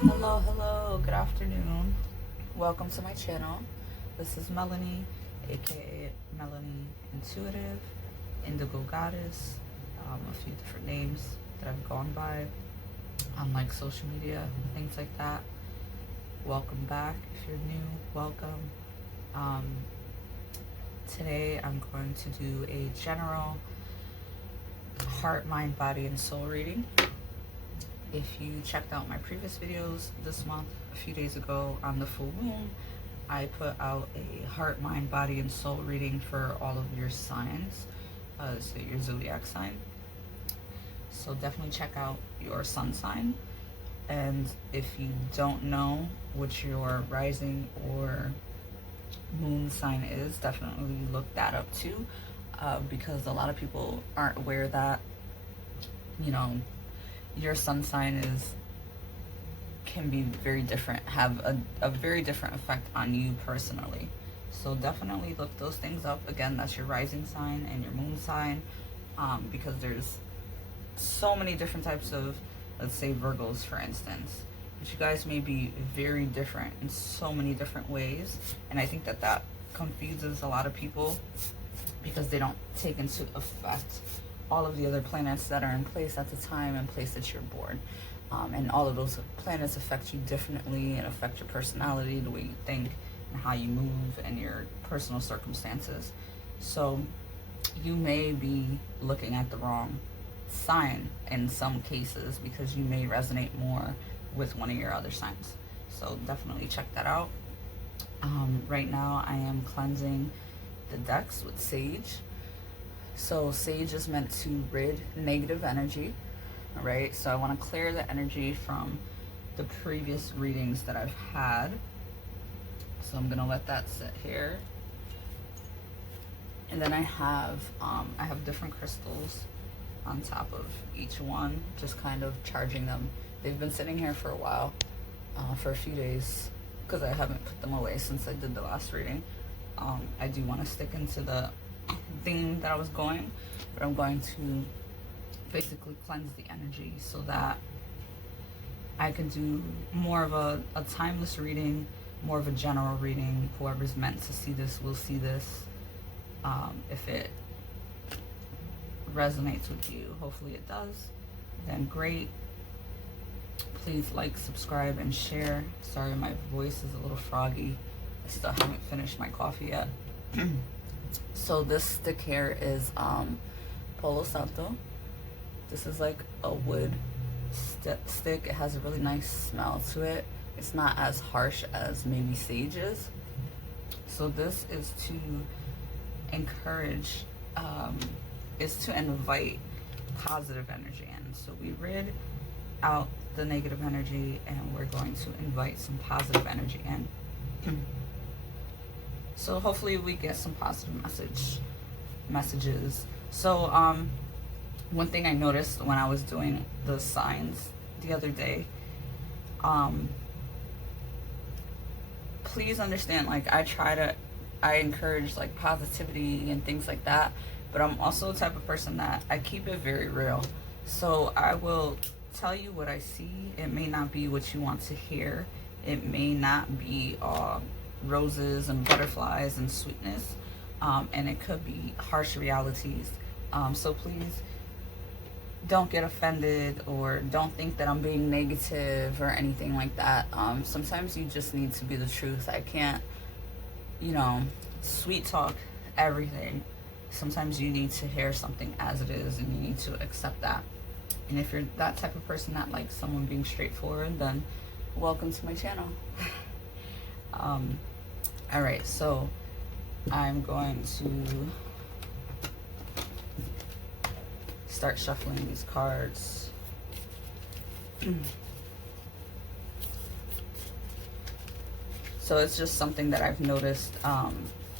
Hello, good afternoon. Welcome to my channel. This is Melanie, aka Melanie Intuitive, Indigo Goddess, a few different names that I've gone by on like social media, things like that. Welcome back. If you're new, welcome. Today I'm going to do a general heart, mind, body, and soul reading. If you checked out my previous videos this month, a few days ago on the full moon, I put out a heart, mind, body, and soul reading for all of your signs, so your zodiac sign. So definitely check out your sun sign. And if you don't know what your rising or moon sign is, definitely look that up too, because a lot of people aren't aware that, you know, your sun sign can be very different, have a very different effect on you personally. So definitely look those things up. Again, that's your rising sign and your moon sign, because there's so many different types of, let's say Virgos for instance, but you guys may be very different in so many different ways, and I think that confuses a lot of people because they don't take into effect all of the other planets that are in place at the time and place that you're born. And all of those planets affect you differently and affect your personality, the way you think, and how you move, and your personal circumstances. So you may be looking at the wrong sign in some cases because you may resonate more with one of your other signs. So definitely check that out. Right now I am cleansing the decks with sage. So sage is meant to rid negative energy, all right? So I want to clear the energy from the previous readings that I've had. So I'm gonna let that sit here. And then I have different crystals on top of each one, just kind of charging them. They've been sitting here for a while, for a few days, because I haven't put them away since I did the last reading. I do want to stick into the theme that I was going, but I'm going to basically cleanse the energy so that I can do more of a timeless reading, more of a general reading. Whoever's meant to see this will see this. If it resonates with you, hopefully it does, then great. Please like, subscribe, and share. Sorry, my voice is a little froggy. I still haven't finished my coffee yet. So this stick here is Palo Santo. This is like a wood stick. It has a really nice smell to it. It's not as harsh as maybe sage is. So this is to encourage, is to invite positive energy in. So we rid out the negative energy and we're going to invite some positive energy in. So hopefully we get some positive messages. So one thing I noticed when I was doing the signs the other day, please understand, like I encourage like positivity and things like that, but I'm also the type of person that I keep it very real. So I will tell you what I see. It may not be what you want to hear. It may not be roses and butterflies and sweetness, and it could be harsh realities. So please don't get offended or don't think that I'm being negative or anything like that. Sometimes you just need to be the truth. I can't, sweet talk everything. Sometimes you need to hear something as it is and you need to accept that. And if you're that type of person that likes someone being straightforward, then welcome to my channel. All right, so I'm going to start shuffling these cards. So it's just something that I've noticed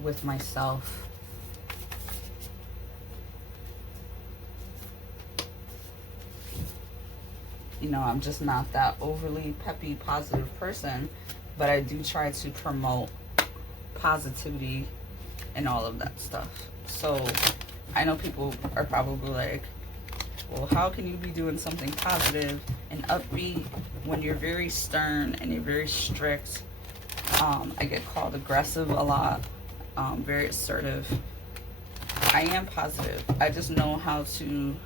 with myself. I'm just not that overly peppy, positive person, but I do try to promote positivity and all of that stuff. So I know people are probably like, well, how can you be doing something positive and upbeat when you're very stern and you're very strict? I get called aggressive a lot, very assertive. I am positive. I just know how to,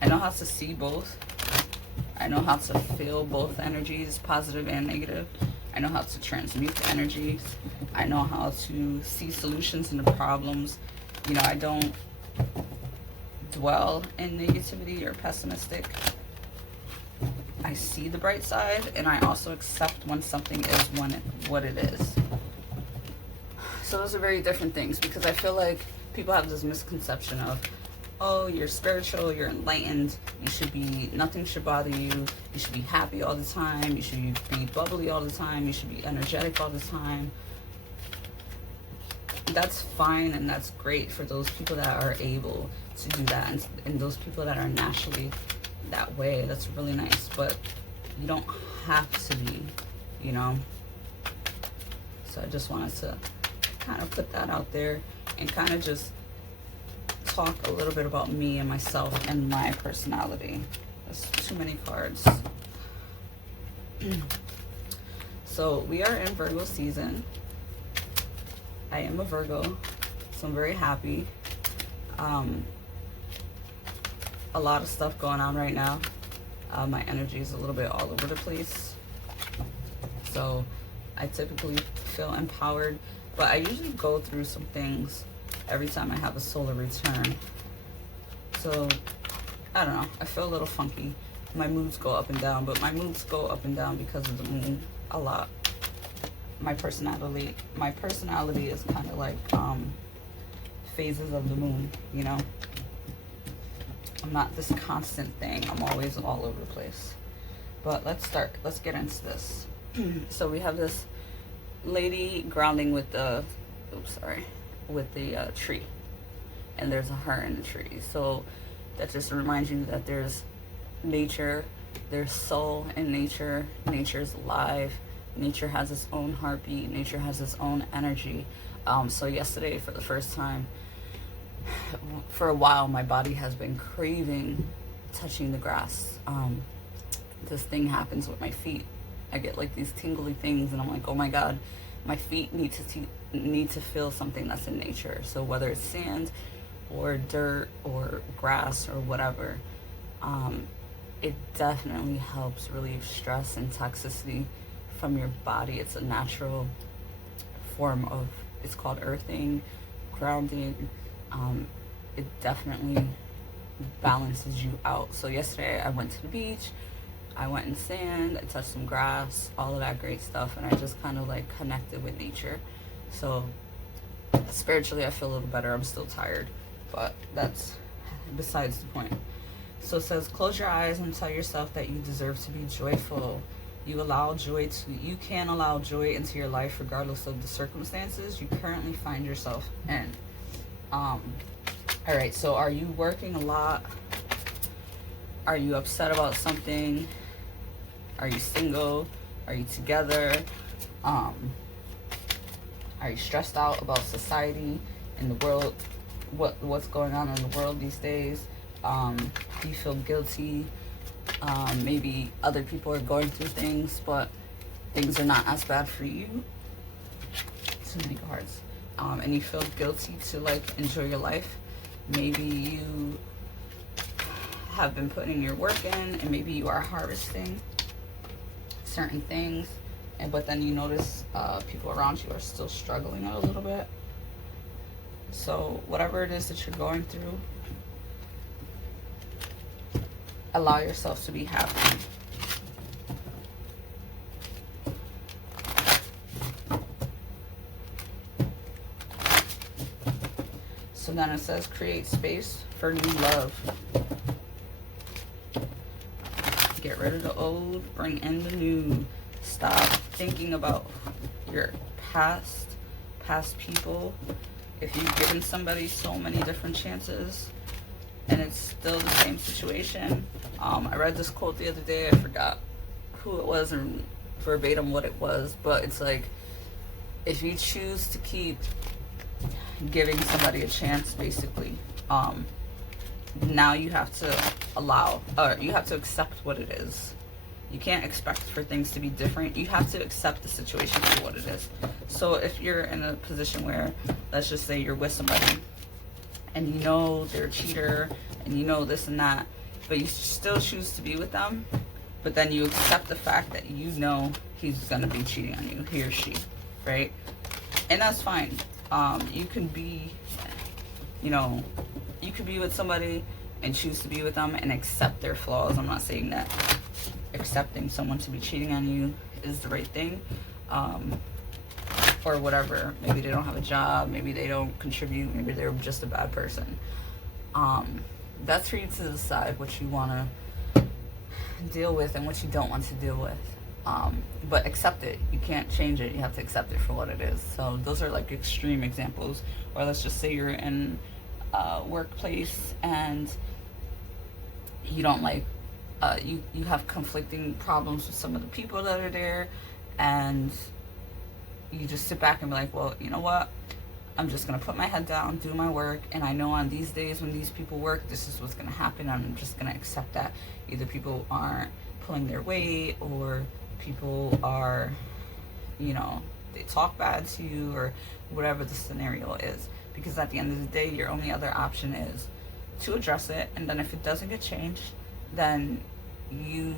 I know how to see both. I know how to feel both energies, positive and negative. I know how to transmute the energies. I know how to see solutions into problems. You know, I don't dwell in negativity or pessimistic. I see the bright side, and I also accept when something is what it is. So those are very different things, because I feel like people have this misconception of, oh, you're spiritual, you're enlightened, you should be, nothing should bother you, you should be happy all the time, you should be bubbly all the time, you should be energetic all the time. That's fine, and that's great for those people that are able to do that, and those people that are naturally that way. That's really nice, but you don't have to be, you know. So I just wanted to kind of put that out there and kind of just talk a little bit about me and myself and my personality. There's too many cards. So we are in Virgo season. I am a Virgo, so I'm very happy. A lot of stuff going on right now. My energy is a little bit all over the place. So I typically feel empowered, but I usually go through some things every time I have a solar return. So I don't know, I feel a little funky. My moods go up and down, but my moods go up and down because of the moon a lot. My personality is kind of like phases of the moon, you know. I'm not this constant thing. I'm always all over the place. But let's get into this. So we have this lady grounding with the tree, and there's a her in the tree. So that just reminds you that there's nature, there's soul in nature. Nature's alive. Nature has its own heartbeat. Nature has its own energy. So yesterday, for the first time, for a while, my body has been craving touching the grass. This thing happens with my feet. I get like these tingly things, and I'm like, oh my God, my feet need to feel something that's in nature. So whether it's sand or dirt or grass or whatever, it definitely helps relieve stress and toxicity from your body. It's a natural form of, it's called earthing, grounding. It definitely balances you out. So yesterday I went to the beach, I went in sand, I touched some grass, all of that great stuff, and I just kind of like connected with nature. So spiritually I feel a little better. I'm still tired, but that's besides the point. So it says, close your eyes and tell yourself that you deserve to be joyful. You can allow joy into your life regardless of the circumstances you currently find yourself in. All right, so are you working a lot? Are you upset about something? Are you single? Are you together? Are you stressed out about society and the world, what's going on in the world these days? Do you feel guilty? Maybe other people are going through things, but things are not as bad for you. Too many cards. And you feel guilty to like enjoy your life. Maybe you have been putting your work in, and maybe you are harvesting certain things, but then you notice people around you are still struggling a little bit. So whatever it is that you're going through, allow yourself to be happy. So then it says, create space for new love. Get rid of the old, bring in the new. Stop thinking about your past people. If you've given somebody so many different chances and it's still the same situation. I read this quote the other day. I forgot who it was and verbatim what it was, but it's like, if you choose to keep giving somebody a chance, basically. Now you have to allow, or you have to accept what it is. You can't expect for things to be different. You have to accept the situation for what it is. So if you're in a position where, let's just say you're with somebody and you know they're a cheater and you know this and that, but you still choose to be with them, but then you accept the fact that you know he's gonna be cheating on you, he or she, right? And that's fine. You can be, you know, you could be with somebody and choose to be with them and accept their flaws. I'm not saying that accepting someone to be cheating on you is the right thing, or whatever. Maybe they don't have a job, maybe they don't contribute, maybe they're just a bad person. That's for you to decide what you want to deal with and what you don't want to deal with. But accept it. You can't change it. You have to accept it for what it is. So those are like extreme examples. Or let's just say you're in a workplace and you don't like, you have conflicting problems with some of the people that are there, and you just sit back and be like, well, you know what? I'm just going to put my head down, do my work, and I know on these days when these people work, this is what's going to happen. I'm just going to accept that. Either people aren't pulling their weight, or people are, you know, they talk bad to you, or whatever the scenario is. Because at the end of the day, your only other option is to address it, and then if it doesn't get changed, then you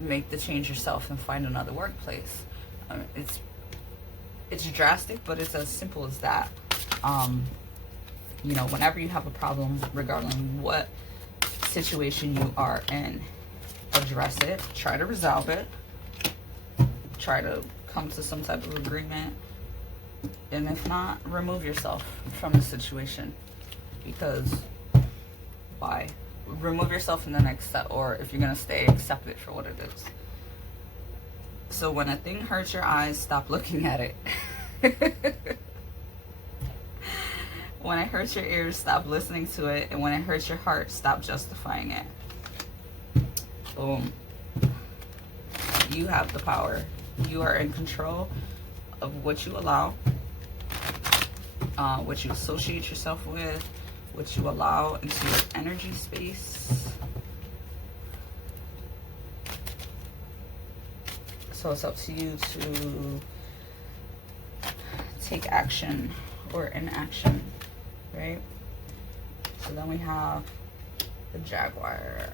make the change yourself and find another workplace. It's drastic, but it's as simple as that. You know, whenever you have a problem, regardless of what situation you are in, address it, try to resolve it, try to come to some type of agreement, and if not, remove yourself from the situation. Because why? Remove yourself and then accept, or if you're gonna stay, accept it for what it is. So when a thing hurts your eyes, stop looking at it. When it hurts your ears, stop listening to it. And when it hurts your heart, stop justifying it. Boom. You have the power. You are in control of what you allow, what you associate yourself with, what you allow into your energy space. So it's up to you to take action or inaction, right? So then we have the Jaguar.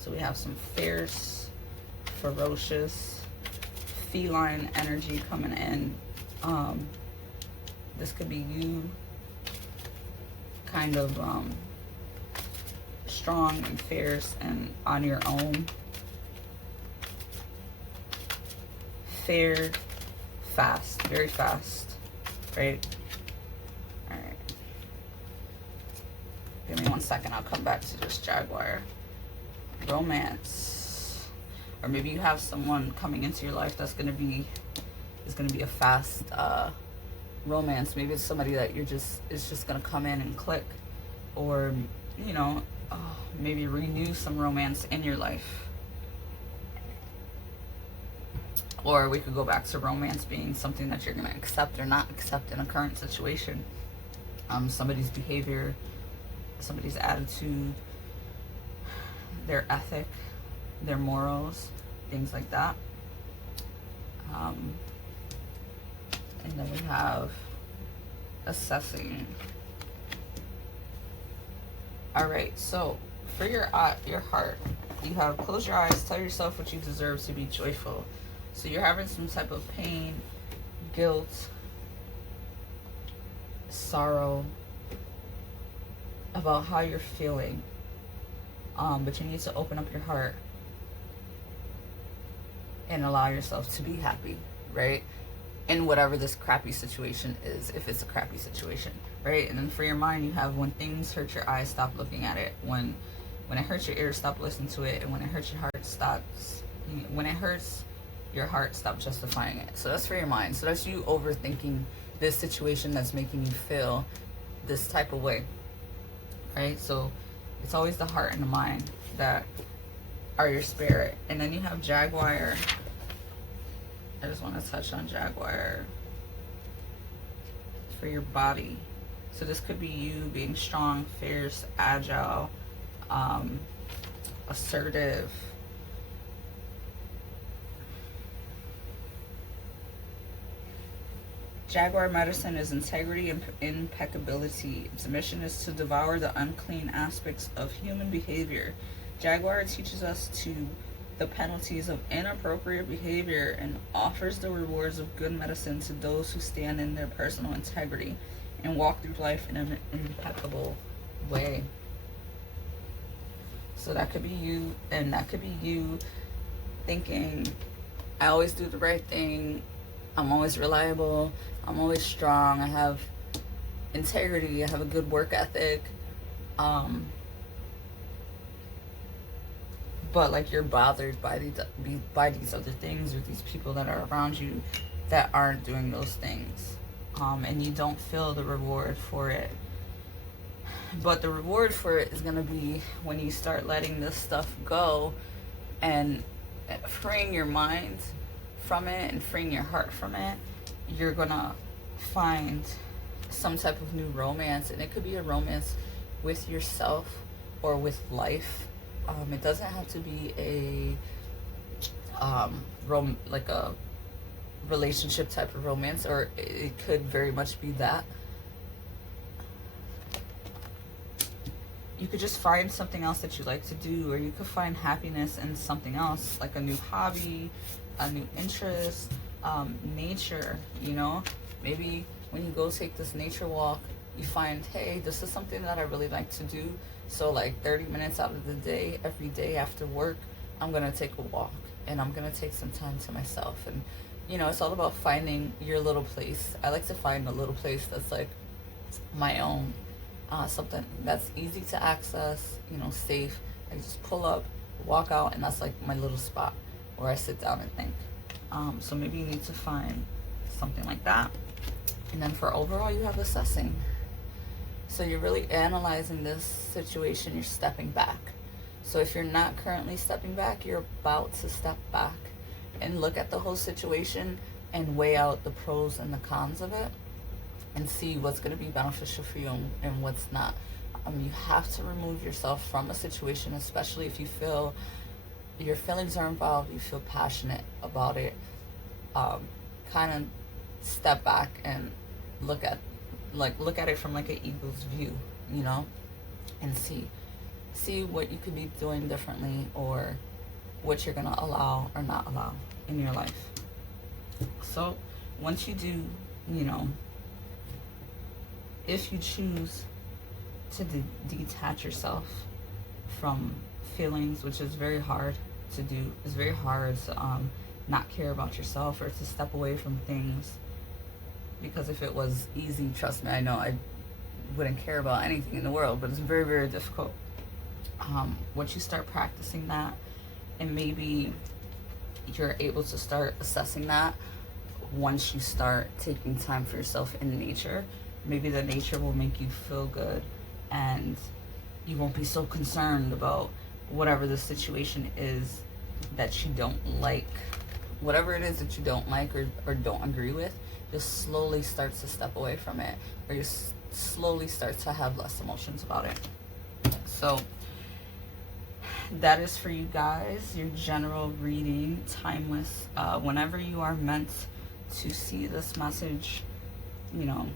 So we have some fierce, ferocious, feline energy coming in. This could be you kind of strong and fierce and on your own. Fair, fast, very fast, right? All right. Give me 1 second. I'll come back to this Jaguar. Romance, or maybe you have someone coming into your life that's gonna be a fast romance. Maybe it's somebody that is just gonna come in and click, or you know, maybe renew some romance in your life. Or we could go back to romance being something that you're gonna accept or not accept in a current situation. Somebody's behavior, somebody's attitude, their ethic, their morals, things like that. And then we have assessing. All right, so for your heart, you have close your eyes, tell yourself what you deserve to be joyful. So you're having some type of pain, guilt, sorrow about how you're feeling. But you need to open up your heart and allow yourself to be happy, right? In whatever this crappy situation is, if it's a crappy situation, right? And then for your mind, you have when things hurt your eyes, stop looking at it. When it hurts your ears, stop listening to it. And when it hurts your heart, when it hurts your heart, stop justifying it. So that's for your mind. So that's you overthinking this situation that's making you feel this type of way, right? So it's always the heart and the mind that are your spirit. And then you have Jaguar. I just want to touch on Jaguar. for your body. So this could be you being strong, fierce, agile, assertive. Jaguar medicine is integrity and impeccability. Its mission is to devour the unclean aspects of human behavior. Jaguar teaches us the penalties of inappropriate behavior and offers the rewards of good medicine to those who stand in their personal integrity and walk through life in an impeccable way. So that could be you, and that could be you thinking, I always do the right thing, I'm always reliable, I'm always strong, I have integrity, I have a good work ethic, but like you're bothered by these other things or these people that are around you that aren't doing those things, and you don't feel the reward for it. But the reward for it is going to be when you start letting this stuff go and freeing your mind from it and freeing your heart from it. You're going to find some type of new romance, and it could be a romance with yourself or with life. It doesn't have to be a like a relationship type of romance, or it could very much be that. You could just find something else that you like to do, or you could find happiness in something else, like a new hobby, a new interest, nature, you know? Maybe when you go take this nature walk, you find, hey, this is something that I really like to do. So like 30 minutes out of the day, every day after work, I'm going to take a walk and I'm going to take some time to myself. And, you know, it's all about finding your little place. I like to find a little place that's like my own. Something that's easy to access, you know, safe. I just pull up, walk out, and that's like my little spot where I sit down and think. So maybe you need to find something like that. And then for overall, you have assessing. So you're really analyzing this situation, you're stepping back. So if you're not currently stepping back, you're about to step back and look at the whole situation and weigh out the pros and the cons of it, and see what's going to be beneficial for you and what's not. You have to remove yourself from a situation, especially if you feel your feelings are involved, you feel passionate about it. Kind of step back and look at it from like an eagle's view, you know, and see what you could be doing differently, or what you're going to allow or not allow in your life. So once you do, you know, if you choose to detach yourself from feelings, which is very hard to do, it's very hard to not care about yourself or to step away from things, because if it was easy, trust me, I know I wouldn't care about anything in the world, but it's very, very difficult. Once you start practicing that, and maybe you're able to start assessing that once you start taking time for yourself in nature, maybe the nature will make you feel good, and you won't be so concerned about whatever the situation is that you don't like. Whatever it is that you don't like or don't agree with, just slowly start to step away from it, or you slowly start to have less emotions about it. So that is for you guys, your general reading, timeless. Whenever you are meant to see this message, you know,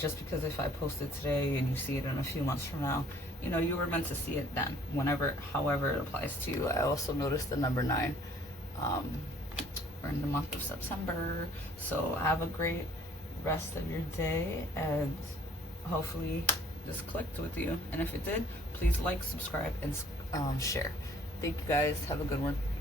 just because if I post it today and you see it in a few months from now, you know, you were meant to see it then, whenever, however it applies to you. I also noticed the number 9. We're in the month of September, so have a great rest of your day, and hopefully this clicked with you. And if it did, please like, subscribe, and share. Thank you guys. Have a good one.